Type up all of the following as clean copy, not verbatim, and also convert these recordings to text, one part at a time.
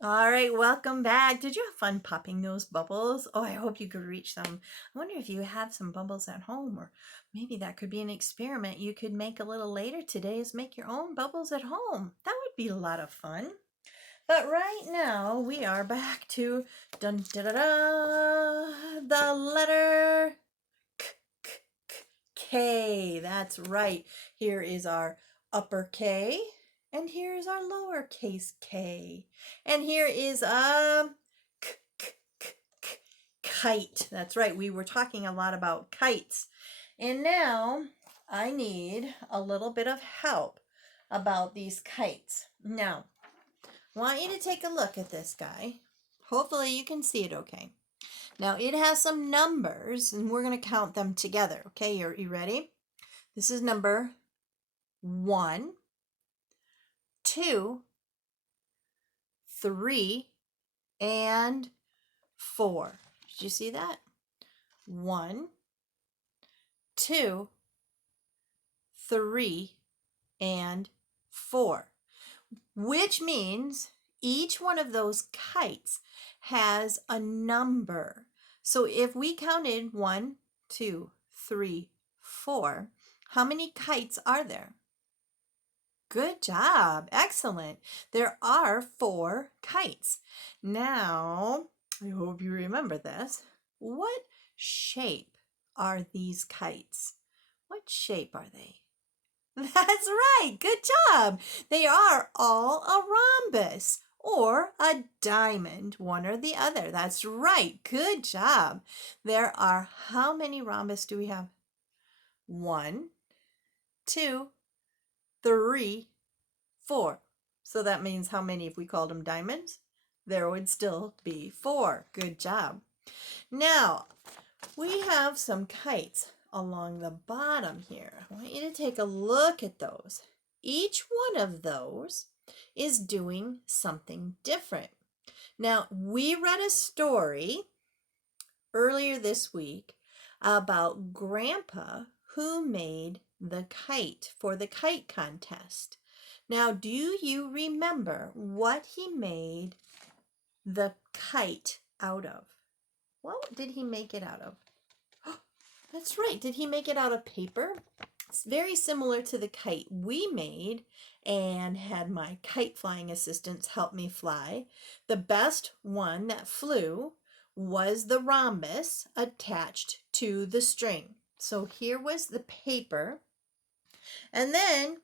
All right, welcome back. Did you have fun popping those bubbles? Oh, I hope you could reach them. I wonder if you have some bubbles at home, or maybe that could be an experiment you could make a little later today is make your own bubbles at home. That would be a lot of fun. But right now we are back to dun da da da the letter K, K, K, K. That's right. Here is our upper K, and here is our lowercase k. And here is a k, k, k, k, kite. That's right. We were talking a lot about kites. And now I need a little bit of help about these kites. Now, I want you to take a look at this guy. Hopefully you can see it okay. Now it has some numbers and we're going to count them together. Okay, you ready? This is number 1, 2, 3, and 4. Did you see that? 1, 2, 3, and 4. Which means each one of those kites has a number. So if we counted 1, 2, 3, 4, how many kites are there? Good job. Excellent. There are 4 kites. Now, I hope you remember this. What shape are these kites? What shape are they? That's right. Good job. They are all a rhombus or a diamond, one or the other. That's right. Good job. There are how many rhombus do we have? 1, 2, 3, 4. So that means how many if we called them diamonds? There would still be 4. Good job. Now, we have some kites along the bottom here. I want you to take a look at those. Each one of those is doing something different. Now, we read a story earlier this week about Grandpa who made the kite for the kite contest. Now, do you remember what he made the kite out of? What did he make it out of? That's right. Did he make it out of paper? It's very similar to the kite we made and had my kite flying assistants help me fly. The best one that flew was the rhombus attached to the string. So here was the paper. And then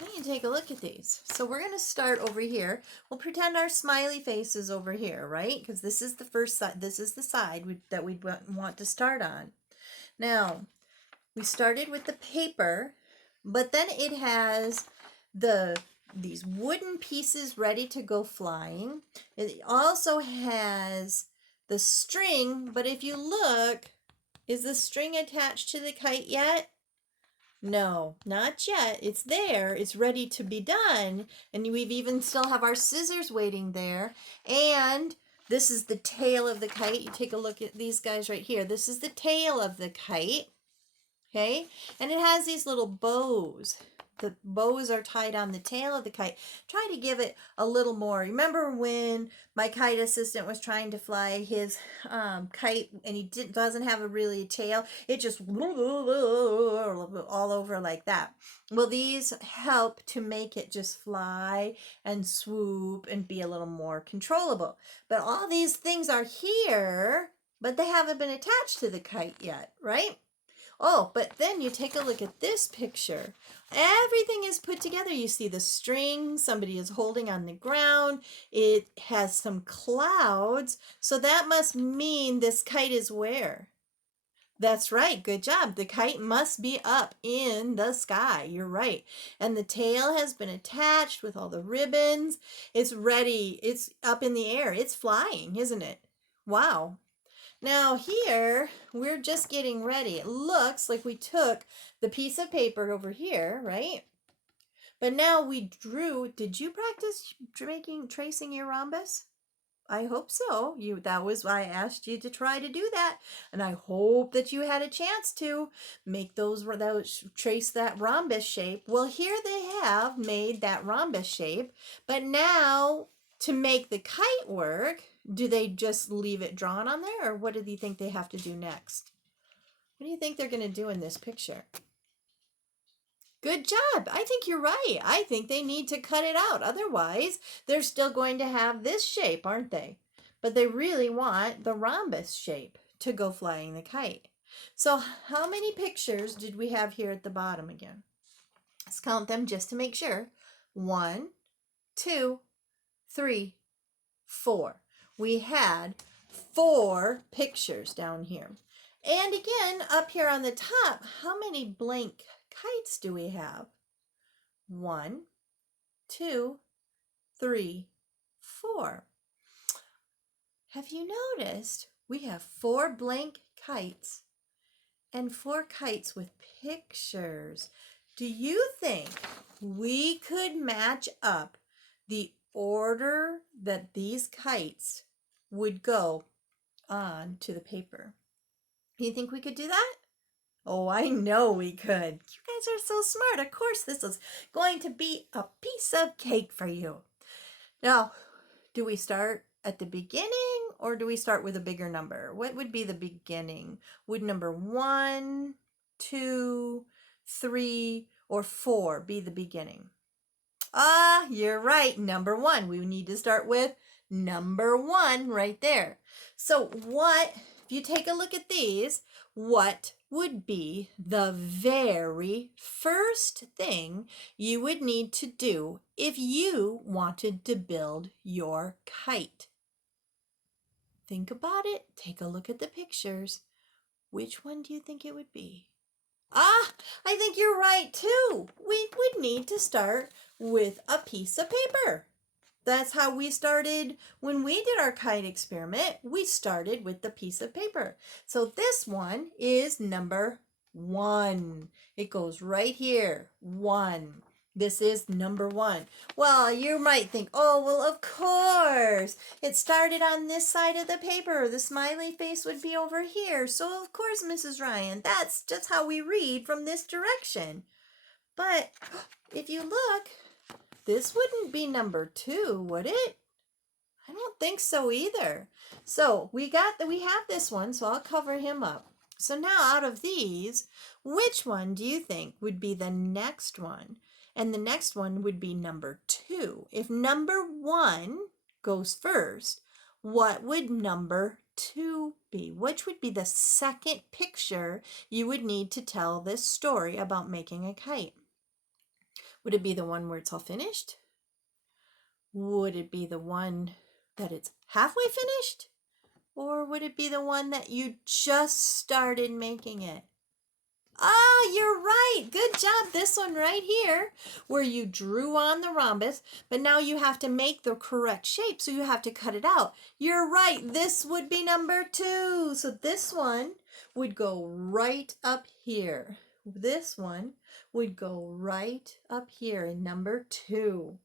let me take a look at these. So we're going to start over here. We'll pretend our smiley face is over here, right? Because this is the first side. This is the side that we want to start on. Now, we started with the paper, but then it has these wooden pieces ready to go flying. It also has the string, but if you look, is the string attached to the kite yet? No, not yet. It's there. It's ready to be done. And we've even still have our scissors waiting there. And this is the tail of the kite. You take a look at these guys right here. This is the tail of the kite. Okay? And it has these little bows. The bows are tied on the tail of the kite. Try to give it a little more. Remember when my kite assistant was trying to fly his kite and he doesn't have a really tail? It just all over like that. Well, these help to make it just fly and swoop and be a little more controllable. But all these things are here, but they haven't been attached to the kite yet, right? Oh, but then you take a look at this picture. Everything is put together. You see the string somebody is holding on the ground. It has some clouds. So that must mean this kite is where? That's right. Good job. The kite must be up in the sky. You're right. And the tail has been attached with all the ribbons. It's ready. It's up in the air. It's flying, isn't it? Wow. Now here, we're just getting ready. It looks like we took the piece of paper over here, right? But now we drew, did you practice tracing your rhombus? I hope so. That was why I asked you to try to do that. And I hope that you had a chance to make those trace that rhombus shape. Well, here they have made that rhombus shape, but now To make the kite work, do they just leave it drawn on there, or what do you think they have to do next? What do you think they're going to do in this picture? Good job. I think you're right. I think they need to cut it out. Otherwise, they're still going to have this shape, aren't they? But they really want the rhombus shape to go flying the kite. So how many pictures did we have here at the bottom again? Let's count them just to make sure. 1, 2, 3, 4. We had 4 pictures down here. And again, up here on the top, how many blank kites do we have? 1, 2, 3, 4. Have you noticed we have 4 blank kites and 4 kites with pictures? Do you think we could match up the order that these kites would go on to the paper? Do you think we could do that? Oh, I know we could. You guys are so smart. Of course, this is going to be a piece of cake for you. Now, do we start at the beginning or do we start with a bigger number? What would be the beginning? Would number 1, 2, 3, or 4 be the beginning? Ah, you're right. Number 1. We need to start with number 1 right there. So if you take a look at these, what would be the very first thing you would need to do if you wanted to build your kite? Think about it. Take a look at the pictures. Which one do you think it would be? Ah, I think you're right too. We would need to start with a piece of paper. That's how we started when we did our kite experiment. We started with the piece of paper. So this one is number 1. It goes right here, 1. This is number 1. Well, you might think, oh, well, of course. It started on this side of the paper. The smiley face would be over here. So, of course, Mrs. Ryan, that's just how we read from this direction. But if you look, this wouldn't be number 2, would it? I don't think so either. So we have this one, so I'll cover him up. So now out of these, which one do you think would be the next one? And the next one would be number 2. If number 1 goes first, what would number 2 be? Which would be the second picture you would need to tell this story about making a kite? Would it be the one where it's all finished? Would it be the one that it's halfway finished? Or would it be the one that you just started making it? Ah, you're right. Good job. This one right here where you drew on the rhombus, but now you have to make the correct shape, so you have to cut it out. You're right. This would be number 2. So this one would go right up here. This one would go right up here in number 2.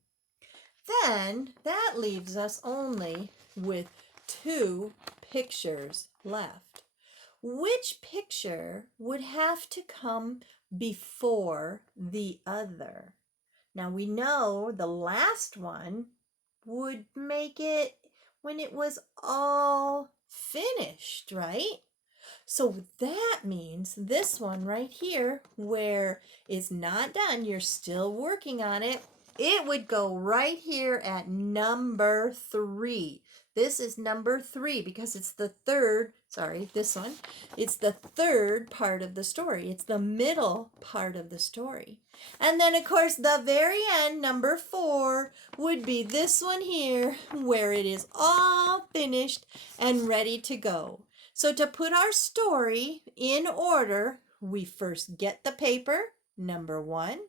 Then that leaves us only with 2 pictures left. Which picture would have to come before the other? Now we know the last one would make it when it was all finished, right? So that means this one right here, where it's not done, you're still working on it, it would go right here at number 3. This is number 3 because it's the third, this one. It's the third part of the story. It's the middle part of the story. And then, of course, the very end, number 4, would be this one here, where it is all finished and ready to go. So to put our story in order, we first get the paper, number 1.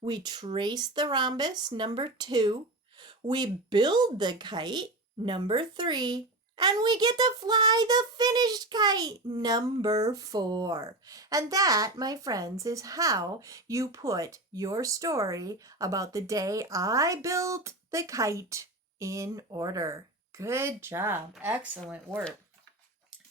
We trace the rhombus, number 2. We build the kite, number 3. And we get to fly the finished kite, number 4. And that, my friends, is how you put your story about the day I built the kite in order. Good job. Excellent work.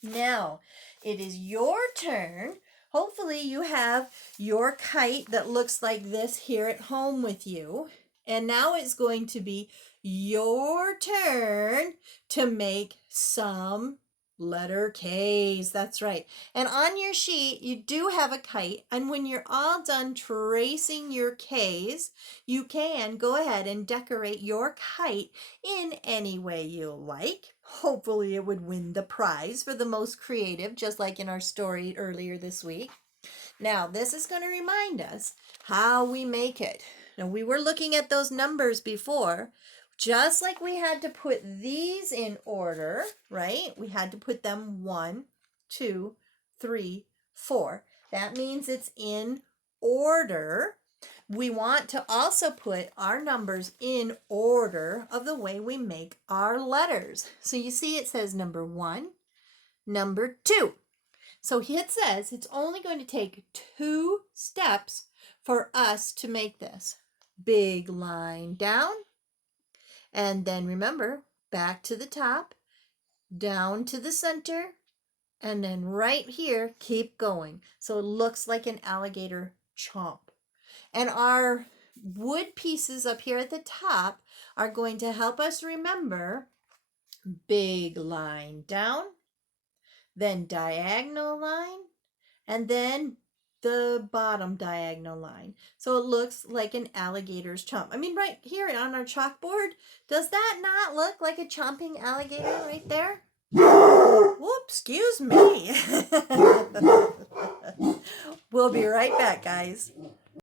Now, it is your turn. Hopefully you have your kite that looks like this here at home with you. And now it's going to be your turn to make some letter K's. That's right. And on your sheet, you do have a kite. And when you're all done tracing your K's, you can go ahead and decorate your kite in any way you like. Hopefully, it would win the prize for the most creative, just like in our story earlier this week. Now, this is going to remind us how we make it. Now, we were looking at those numbers before. Just like we had to put these in order, right? We had to put them 1, 2, 3, 4. That means it's in order. We want to also put our numbers in order of the way we make our letters. So you see it says number 1, number 2. So it says it's only going to take 2 steps for us to make this. Big line down. And then remember, back to the top, down to the center, and then right here, keep going. So it looks like an alligator chomp. And our wood pieces up here at the top are going to help us remember big line down, then diagonal line, and then the bottom diagonal line. So it looks like an alligator's chomp. I mean, right here on our chalkboard, does that not look like a chomping alligator right there? Whoops, excuse me. We'll be right back, guys.